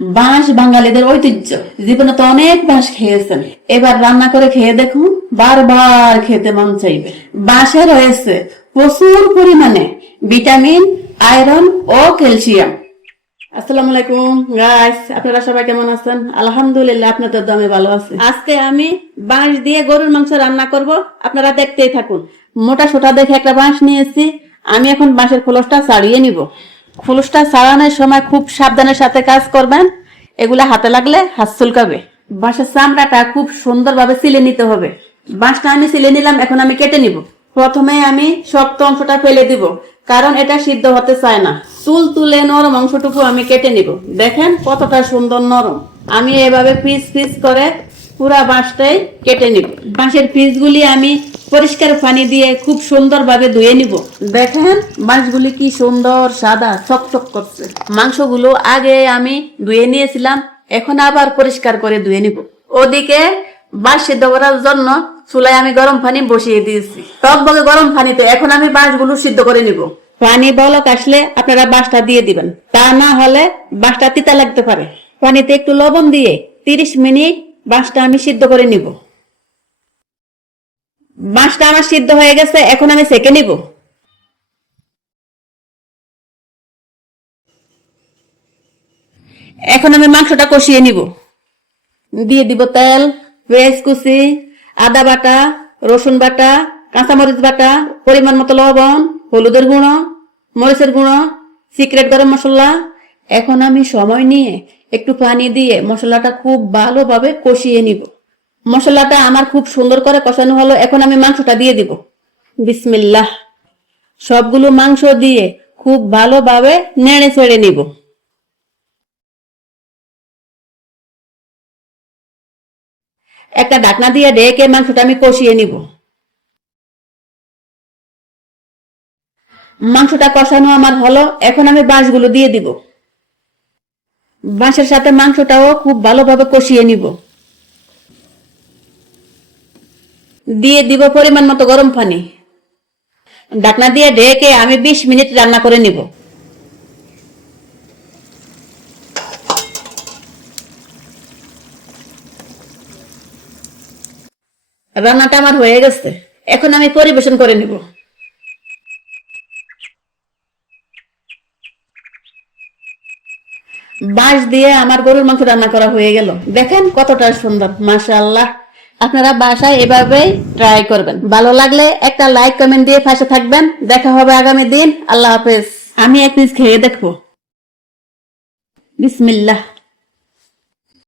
বাঁশ বাঙালিদের ঐতিহ্য। জীবনে তো অনেক বাঁশ খেয়েছেন। এবার রান্না করে খেয়ে দেখুন, বারবার খেতে মন চাইবে। বাঁশে রয়েছে প্রচুর পরিমাণে ভিটামিন, আয়রন ও ক্যালসিয়াম। আসসালামু আলাইকুম গাইস আপনারা সবাই কেমন আছেন? আলহামদুলিল্লাহ, আপনাদের দমে ভালো আছে। আজকে আমি বাঁশ দিয়ে গরুর মাংস রান্না করব। আপনারা দেখতেই থাকুন। মোটা সোটা দেখে একটা বাঁশ নিয়েছি। আমি এখন বাঁশের খোলসটা ছাড়িয়ে নিব। খোলসটা সারানোর সময় খুব সাবধানের সাথে কাজ করবেন। এগুলো হাতে লাগলে হাত চুলকাবে। বাঁশের চামড়াটা খুব সুন্দরভাবে সিলে নিতে হবে। বাঁশটা আমি সিলে নিলাম, এখন আমি কেটে নিব। প্রথমে আমি শক্ত অংশটা ফেলে দিব, কারণ এটা সিদ্ধ হতে চায় না। চুল তুলে নরম অংশটুকু আমি কেটে নিব। দেখেন কতটা সুন্দর নরম। আমি এভাবে পিস পিস করে পুরা বাঁশটাই কেটে নিব। বাঁশের পিসগুলি আমি পরিষ্কার পানি দিয়ে খুব সুন্দরভাবে ধুয়ে নিব। দেখেন বাঁশগুলি কি সুন্দর সাদা চকচক করছে। মাংসগুলো আগে আমি ধুয়ে নিয়েছিলাম এখন আবার পরিষ্কার করে ধুয়ে নিব। ওদিকে বাঁশ সিদ্ধ করার জন্য চুলায় আমি গরম পানি বসিয়ে দিয়েছি। টক বগে গরম পানিতে এখন আমি বাঁশগুলো সিদ্ধ করে নিব। পানি বলক আসলে আপনারা বাঁশটা দিয়ে দিবেন। তা না হলে বাঁশটা তিতা লাগতে পারে। পানিতে একটু লবণ দিয়ে তিরিশ মিনিট বাঁশটা আমি সিদ্ধ করে নিব। বাঁশটা আমার সিদ্ধ হয়ে গেছে, এখন আমি সেকে নিব। এখন আমি মাংসটা কষিয়ে নিব। দিয়ে দিব তেল, পেঁয়াজ কুচি, আদা বাটা, রসুন বাটা, কাঁচামরিচ বাটা, পরিমাণ মতো লবণ, হলুদের গুঁড়ো, মরিচের গুঁড়ো, সিক্রেট গরম মশলা। এখন আমি সময় নিয়ে একটু পানি দিয়ে মশলাটা খুব ভালোভাবে কষিয়ে নিব। মশলাটা আমার খুব সুন্দর করে কষানো হলো, এখন আমি মাংসটা দিয়ে দিব। বিসমিল্লাহ। সবগুলো মাংস দিয়ে খুব ভালোভাবে নেড়ে ছেড়ে নিব। একটা ডাকনা দিয়ে ডেকে মাংসটা আমি কষিয়ে নিব। মাংসটা কষানো আমার হলো, এখন আমি বাঁশগুলো দিয়ে দিব। বাঁশের সাথে মাংসটাও খুব ভালোভাবে কষিয়ে নিব। দিয়ে দিব পরিমাণ মতো গরম পানি। ঢাকনা দিয়ে ঢেকে আমি বিশ মিনিট রান্না করে নিব। রান্নাটা আমার হয়ে গেছে। এখন আমি পরিবেশন করে নিব। বাঁশ দিয়ে আমার গরুর মাংস রান্না করা হয়ে গেল। দেখেন কতটা সুন্দর, মাশাআল্লাহ। আপনারা বাসায় এভাবেই ট্রাই করবেন। ভালো লাগলে একটা লাইক কমেন্ট দিয়ে পাশে থাকবেন। দেখা হবে আগামী দিন। আল্লাহ হাফেজ। আমি এক পিস খেয়ে দেখব। বিসমিল্লাহ।